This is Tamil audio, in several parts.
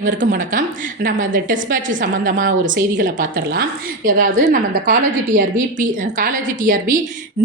அனைவருக்கும் வணக்கம். நம்ம இந்த டெஸ்ட் பேட்ச் சம்மந்தமாக ஒரு செய்திகளை பார்த்துடலாம். அதாவது நம்ம இந்த காலேஜ் டிஆர்பி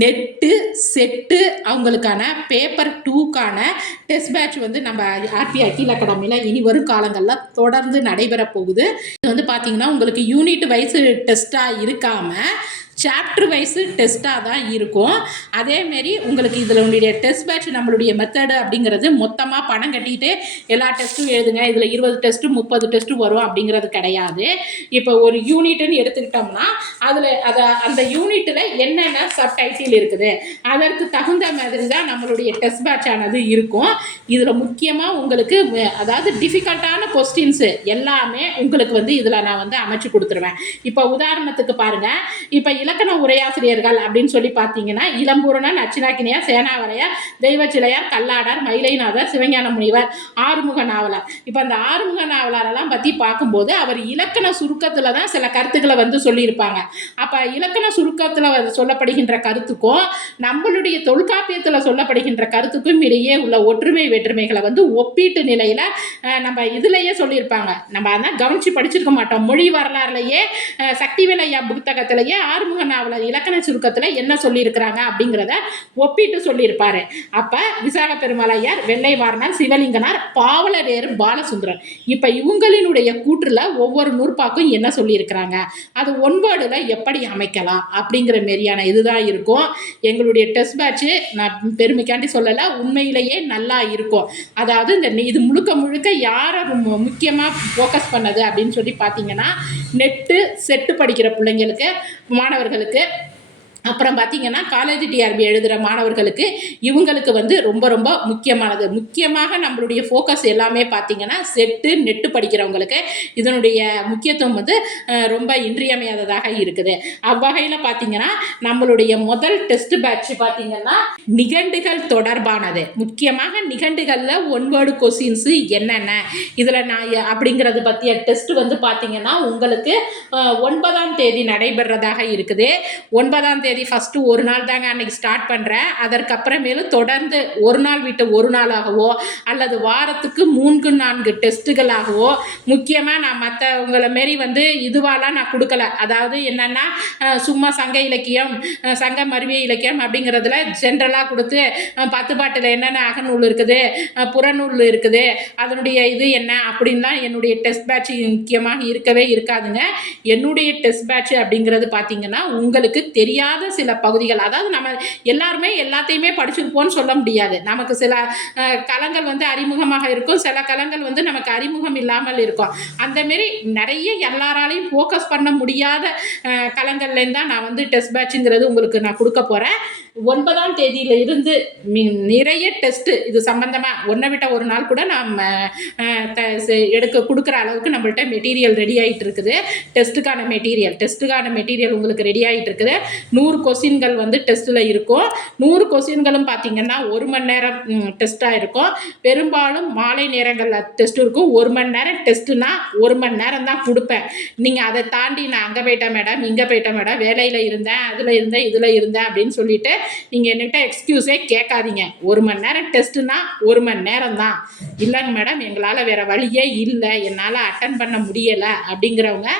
நெட்டு செட்டு அவங்களுக்கான பேப்பர் 2க்கான டெஸ்ட் பேட்ச் வந்து நம்ம ஆர்பி அகில் அகாடமியில் இனி வரும் காலங்களில் தொடர்ந்து நடைபெற போகுது. இது வந்து பார்த்திங்கன்னா உங்களுக்கு யூனிட் வைஸ் டெஸ்ட்டாக இருக்காமல் சாப்டர் வைஸு டெஸ்ட்டாக தான் இருக்கும். அதேமாரி உங்களுக்கு இதில் உங்களுடைய டெஸ்ட் பேட்ச் நம்மளுடைய மெத்தடு அப்படிங்கிறது மொத்தமாக பணம் கட்டிட்டு எல்லா டெஸ்ட்டும் எழுதுங்க, இதில் 20 டெஸ்ட்டு 30 டெஸ்ட்டு வரும் அப்படிங்கிறது கிடையாது. இப்போ ஒரு யூனிட்டுன்னு எடுத்துக்கிட்டோம்னா அந்த யூனிட்டில் என்னென்ன சப்டைட்டில் இருக்குது அதற்கு தகுந்த மாதிரி தான் நம்மளுடைய டெஸ்ட் பேட்ச் ஆனது இருக்கும். இதில் முக்கியமாக உங்களுக்கு அதாவது டிஃபிகல்ட்டான கொஸ்டின்ஸு எல்லாமே உங்களுக்கு வந்து இதில் நான் வந்து அமைச்சு கொடுத்துருவேன். இப்போ உதாரணத்துக்கு பாருங்கள், இப்போ இலக்கண உரையாசிரியர்கள் அப்படின்னு சொல்லி பார்த்தீங்கன்னா இளம்பூரணன், நச்சினாக்கினியார், சேனாவரையார், தெய்வச்சிலையார், கல்லாடார், மயிலைநாதர், சிவஞான முனிவர், ஆறுமுக நாவலர். இப்போ அந்த ஆறுமுக நாவலரெல்லாம் பற்றி பார்க்கும்போது அவர் இலக்கண சுருக்கத்தில் தான் சில கருத்துக்களை வந்து சொல்லியிருப்பாங்க. அப்போ இலக்கண சுருக்கத்தில் சொல்லப்படுகின்ற கருத்துக்கும் நம்மளுடைய தொல்காப்பியத்தில் சொல்லப்படுகின்ற கருத்துக்கும் இடையே உள்ள ஒற்றுமை வேற்றுமைகளை வந்து ஒப்பீட்டு நிலையில் நம்ம இதுலேயே சொல்லியிருப்பாங்க. நம்ம அதான் கவனித்து படிச்சிருக்க மாட்டோம். மொழி வரலாறுலையே சக்திவேலையா புத்தகத்திலேயே ஆறுமுக நாவலர் இலக்கண சுருக்கத்தில் என்ன சொல்லியிருக்கிறாங்க அப்படிங்கிறத ஒப்பிட்டு சொல்லியிருப்பாரு. அப்போ விசாக பெருமலையார், வெள்ளை வாரணர், சிவலிங்கனார், பாவலரேறு பாலசுந்தரன், இப்போ இவங்களினுடைய கூற்றுல ஒவ்வொரு நூற்பாக்கும் என்ன சொல்லியிருக்கிறாங்க, அது ஒன்வேர்டில் எப்படி அமைக்கலாம் அப்படிங்கிற மாரியான இதுதான் இருக்கும். எங்களுடைய டெஸ்ட் பேட்ச்சு நான் பெருமைக்காண்டி சொல்லலை, உண்மையிலேயே நல்லா இருக்கும். அதாவது இது முழுக்க யாரை முக்கியமாக ஃபோக்கஸ் பண்ணது அப்படின்னு சொல்லி பார்த்தீங்கன்னா நெட்டு செட்டு படிக்கிற பிள்ளைங்களுக்கு, மாணவர்களுக்கு, அப்புறம் பார்த்திங்கன்னா காலேஜ் டிஆர்பி எழுதுகிற மாணவர்களுக்கு இவங்களுக்கு வந்து ரொம்ப ரொம்ப முக்கியமானது. முக்கியமாக நம்மளுடைய ஃபோக்கஸ் எல்லாமே பார்த்திங்கன்னா செட்டு நெட்டு படிக்கிறவங்களுக்கு இதனுடைய முக்கியத்துவம் வந்து ரொம்ப இன்றியமையாததாக இருக்குது. அவ்வகையில் பார்த்திங்கன்னா நம்மளுடைய முதல் டெஸ்ட் பேட்ச் பார்த்திங்கன்னா நிகண்டுகள் தொடர்பானது. முக்கியமாக நிகண்டுகளில் ஒன்வேர்டு கொஸ்டின்ஸு என்னென்ன இதில் நான் அப்படிங்கிறது பற்றிய டெஸ்ட் வந்து பார்த்திங்கன்னா உங்களுக்கு 9ஆம் தேதி நடைபெறதாக இருக்குது. 9ஆம் தேதி ஃபஸ்ட்டு ஒரு நாள் தாங்க அன்றைக்கி ஸ்டார்ட் பண்ணுறேன். அதற்கப்புறமேலும் தொடர்ந்து ஒரு நாள் விட்டு ஒரு நாளாகவோ அல்லது வாரத்துக்கு 3-4 டெஸ்ட்டுகளாகவோ, முக்கியமாக நான் மற்றவங்கள மாரி வந்து இதுவாலாம் நான் கொடுக்கல. அதாவது என்னென்னா சும்மா சங்க இலக்கியம், சங்க மருவிய இலக்கியம் அப்படிங்கிறதுல ஜென்ரலாக கொடுத்து 10 பாட்டில் என்னென்ன அகநூல் இருக்குது, புறநூல் இருக்குது, அதனுடைய இது என்ன அப்படின்லாம் என்னுடைய டெஸ்ட் பேட்ச் முக்கியமாக இருக்கவே இருக்காதுங்க. என்னுடைய டெஸ்ட் பேட்ச் அப்படிங்கிறது பார்த்திங்கன்னா உங்களுக்கு தெரியாத சில பகுதிகள், அதாவது நம்ம எல்லாருமே எல்லாத்தையுமே படிச்சிருப்போம்னு சொல்ல முடியாது. நமக்கு சில களங்கள் வந்து அறிமுகமாக இருக்கும், சில களங்கள் வந்து நமக்கு அறிமுகம் இல்லாமல் இருக்கும். அந்தமாரி நிறைய எல்லாராலையும் ஃபோக்கஸ் பண்ண முடியாத களங்கள்லேருந்து தான் நான் வந்து டெஸ்ட் பேட்சுங்கிறது உங்களுக்கு நான் கொடுக்க போகிறேன். 9ஆம் தேதியில் இருந்து நிறைய டெஸ்ட்டு இது சம்பந்தமாக ஒன்றை விட்ட ஒரு நாள் கூட நாம் கொடுக்குற அளவுக்கு நம்மள்ட்ட மெட்டீரியல் ரெடி ஆகிட்டு இருக்குது. டெஸ்ட்டுக்கான மெட்டீரியல் உங்களுக்கு ரெடி ஆகிட்டு இருக்குது. 100 கொஸ்டின்கள் வந்து டெஸ்ட்டில் இருக்கும். 100 கொஸ்டின்களும் பார்த்திங்கன்னா 1 மணி நேரம் டெஸ்ட்டாக இருக்கும். பெரும்பாலும் மாலை நேரங்களில் டெஸ்ட் இருக்கும். 1 மணி நேரம் டெஸ்ட்டுனா 1 மணி நேரம் தான் கொடுப்பேன். நீங்கள் அதை தாண்டி நான் அங்கே போயிட்டேன் மேடம், இங்கே போயிட்டேன் மேடம், வேலையில் இருந்தேன், அதில் இருந்தேன், இதில் இருந்தேன் அப்படின்னு சொல்லிட்டு நீங்கள் என்கிட்ட எக்ஸ்கியூஸே கேட்காதீங்க. 1 மணி நேரம் டெஸ்ட்டுனா 1 மணி நேரம் தான். இல்லைங்க மேடம், எங்களால் வேறு வழியே இல்லை, என்னால் அட்டன் பண்ண முடியலை அப்படிங்கிறவங்க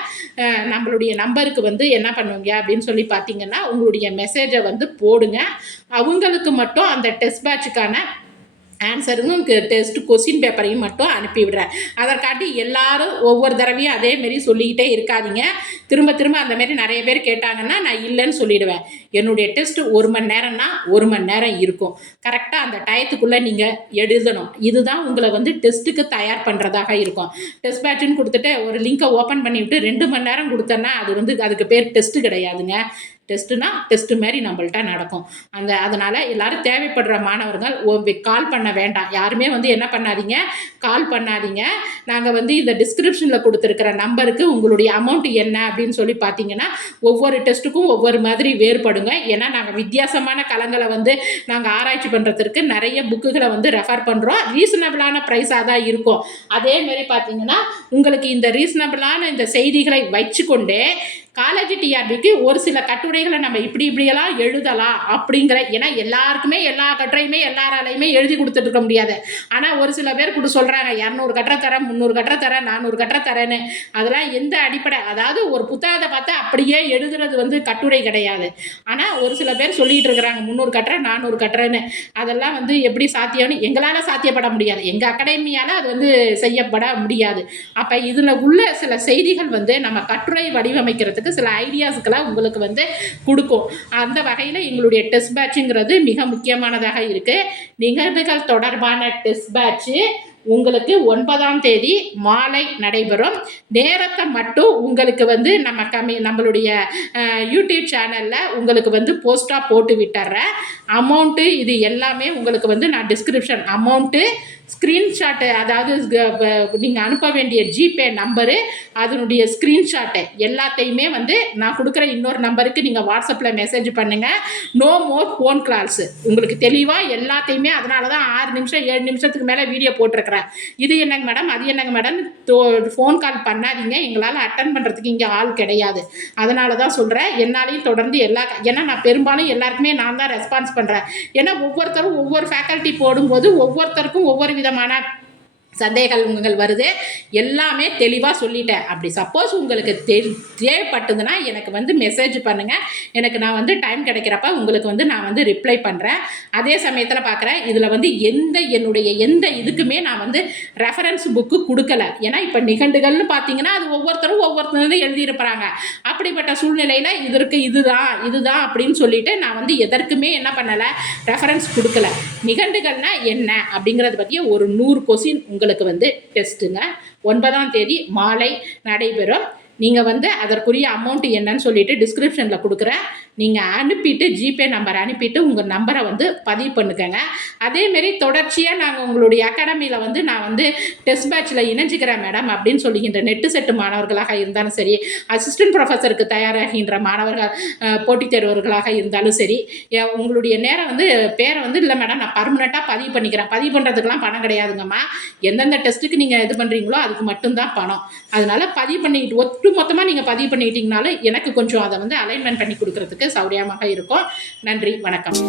நம்மளுடைய நம்பருக்கு வந்து என்ன பண்ணுவீங்க அப்படின்னு சொல்லி பார்த்தீங்கன்னா உங்களுடைய மெசேஜை வந்து போடுங்க. அவங்களுக்கு மட்டும் அந்த டெஸ்ட் பேட்சுக்கான ஆன்சருங்க டெஸ்ட் கொஸ்டின் பேப்பரையும் மட்டும் அனுப்பிவிடுறேன். அதற்காட்டி எல்லாரும் ஒவ்வொரு தடவையும் அதேமாரி சொல்லிக்கிட்டே இருக்காதீங்க. திரும்ப அந்தமாரி நிறைய பேர் கேட்டாங்கன்னா நான் இல்லைன்னு சொல்லிடுவேன். என்னுடைய டெஸ்ட் 1 மணி நேரம்னா 1 மணி நேரம் இருக்கும். கரெக்டாக அந்த டயத்துக்குள்ளே நீங்கள் எழுதணும். இதுதான் உங்களை வந்து டெஸ்ட்டுக்கு தயார் பண்ணுறதாக இருக்கும். டெஸ்ட் பேட்சுன்னு கொடுத்துட்டு ஒரு லிங்கை ஓப்பன் பண்ணிவிட்டு 2 மணி நேரம் கொடுத்தேன்னா அது வந்து அதுக்கு பேர் டெஸ்ட்டு கிடையாதுங்க. டெஸ்ட்டுனா டெஸ்ட்டு மாதிரி நம்மள்ட்ட நடக்கும். அதனால் எல்லோரும் தேவைப்படுற மாணவர்கள் கால் பண்ண வேண்டாம். யாருமே வந்து என்ன பண்ணாதீங்க, கால் பண்ணாதீங்க. நாங்கள் வந்து இந்த டிஸ்கிரிப்ஷனில் கொடுத்துருக்கிற நம்பருக்கு உங்களுடைய அமௌண்ட் என்ன அப்படின்னு சொல்லி பார்த்தீங்கன்னா ஒவ்வொரு டெஸ்ட்டுக்கும் ஒவ்வொரு மாதிரி வேறுபடுங்க. ஏன்னா நாங்கள் வித்தியாசமான களங்களை வந்து நாங்கள் ஆராய்ச்சி பண்ணுறதுக்கு நிறைய புக்குகளை வந்து ரெஃபர் பண்ணுறோம். ரீசனபிளான ப்ரைஸாக தான் இருக்கும். அதேமாரி பார்த்தீங்கன்னா உங்களுக்கு இந்த ரீசனபிளான இந்த செய்திகளை வச்சுக்கொண்டே காலேஜ் டிஆர்பிக்கு ஒரு சில கட்டுரைகளை நம்ம இப்படியெல்லாம் எழுதலாம் அப்படிங்கிற, ஏன்னா எல்லாருக்குமே எல்லா கட்டுரையுமே எல்லாராலையுமே எழுதி கொடுத்துட்டு இருக்க முடியாது. ஆனால் ஒரு சில பேர் கூட சொல்கிறாங்க 200 கட்டுரை தரேன், 300 கட்டுரை தரேன், 400 கட்டுரை தரேன்னு. அதெல்லாம் எந்த அடிப்படை, அதாவது ஒரு புத்தகத்தை பார்த்தா அப்படியே எழுதுறது வந்து கட்டுரை கிடையாது. ஆனால் ஒரு சில பேர் சொல்லிட்டு இருக்கிறாங்க 300 கட்டுரை 400 கட்டுரைன்னு. அதெல்லாம் வந்து எப்படி சாத்தியம்னு எங்களால் சாத்தியப்பட முடியாது, எங்கள் அகாடமியால் அது வந்து செய்யப்பட முடியாது. அப்போ இதில் உள்ள சில செய்திகள் வந்து நம்ம கட்டுரை வடிவமைக்கிறதுக்கு சில ஐடியாஸுக்கெல்லாம் உங்களுக்கு வந்து கொடுக்கும். அந்த வகையில் எங்களுடைய டெஸ்ட் பேட்சுங்கிறது மிக முக்கியமானதாக இருக்குது. நிகழ்வுகள் தொடர்பான டெஸ்ட் பேட்சு உங்களுக்கு 9ஆம் தேதி மாலை நடைபெறும். நேரத்தை மட்டும் உங்களுக்கு வந்து நம்மளுடைய யூடியூப் சேனலில் உங்களுக்கு வந்து போஸ்ட்டாக போட்டு விட்டுறேன். அமௌண்ட்டு இது எல்லாமே உங்களுக்கு வந்து நான் டிஸ்கிரிப்ஷன், அமௌண்ட்டு, ஸ்க்ரீன்ஷாட்டு, அதாவது நீங்கள் அனுப்ப வேண்டிய ஜிபே நம்பரு, அதனுடைய ஸ்க்ரீன்ஷாட்டு எல்லாத்தையுமே வந்து நான் கொடுக்குற இன்னொரு நம்பருக்கு நீங்கள் வாட்ஸ்அப்பில் மெசேஜ் பண்ணுங்கள். No more phone calls. உங்களுக்கு தெளிவாக எல்லாத்தையுமே, அதனால தான் 6 நிமிஷம் 7 நிமிஷத்துக்கு மேலே வீடியோ போட்டிருக்கிறேன். இது என்னங்க மேடம், அது என்னங்க மேடம், ஃபோன் கால் பண்ணாதீங்க, எங்களால் அட்டன் பண்ணுறதுக்கு இங்கே ஆள் கிடையாது. அதனால தான் சொல்கிறேன். என்னாலையும் தொடர்ந்து ஏன்னா நான் பெரும்பாலும் எல்லாருக்குமே நான் தான் ரெஸ்பான்ஸ் பண்ணுறேன். ஏன்னா ஒவ்வொருத்தரும் ஒவ்வொரு ஃபேக்கல்ட்டி போடும்போது ஒவ்வொருத்தருக்கும் ஒவ்வொரு விதமான சந்தேகங்கள் வருது. எல்லாமே தெளிவாக சொல்லிட்டேன். அப்படி சப்போஸ் உங்களுக்கு தேவைப்பட்டதுன்னா எனக்கு வந்து மெசேஜ் பண்ணுங்கள். எனக்கு நான் வந்து டைம் கிடைக்கிறப்ப உங்களுக்கு வந்து நான் வந்து ரிப்ளை பண்ணுறேன். அதே சமயத்தில் பார்க்குறேன், இதில் வந்து என்னுடைய எந்த இதுக்குமே நான் வந்து ரெஃபரன்ஸ் புக்கு கொடுக்கல. ஏன்னா இப்போ நிகண்டுகள்னு பார்த்தீங்கன்னா அது ஒவ்வொருத்தரும் எழுதியிருப்பாங்க. அப்படிப்பட்ட சூழ்நிலையில் இதற்கு இதுதான் அப்படின்னு சொல்லிட்டு நான் வந்து எதற்குமே என்ன பண்ணலை, ரெஃபரன்ஸ் கொடுக்கல. நிகண்டுகள்னா என்ன அப்படிங்கிறத பற்றி ஒரு 100 கொஸ்டின் உங்களுக்கு வந்து டெஸ்ட்டுங்க 9ஆம் தேதி மாலை நடைபெறும். நீங்கள் வந்து அதற்குரிய அமௌண்ட் என்னன்னு சொல்லிட்டு டிஸ்கிரிப்ஷனில் கொடுக்குறேன். நீங்கள் அனுப்பிட்டு ஜிபே நம்பர் அனுப்பிட்டு உங்கள் நம்பரை வந்து பதிவு பண்ணுக்கங்க. அதேமாரி தொடர்ச்சியாக நாங்கள் உங்களுடைய அகாடமியில் வந்து நான் வந்து டெஸ்ட் பேட்சில் இணைஞ்சிக்கிறேன் மேடம் அப்படின்னு சொல்லுகின்ற நெட்டு செட்டு மாணவர்களாக இருந்தாலும் சரி, அசிஸ்டன்ட் ப்ரொஃபஸருக்கு தயாராகின்ற மாணவர்கள், போட்டித் தேர்வர்களாக இருந்தாலும் சரி, உங்களுடைய நேரம் வந்து பேரை வந்து இல்லை மேடம் நான் பர்மனெண்ட்டாக பதிவு பண்ணிக்கிறேன், பதிவு பண்ணுறதுக்கெலாம் பணம் கிடையாதுங்கம்மா, எந்தெந்த டெஸ்ட்டுக்கு நீங்கள் இது பண்ணுறீங்களோ அதுக்கு மட்டும்தான் பணம். அதனால் பதிவு பண்ணிக்கிட்டு ஒட்டு மொத்தமாக நீங்கள் பதிவு பண்ணிக்கிட்டீங்கனாலும் எனக்கு கொஞ்சம் அதை வந்து அலைன்மெண்ட் பண்ணி கொடுக்குறதுக்கு சௌகரியமாக இருக்கும். நன்றி, வணக்கம்.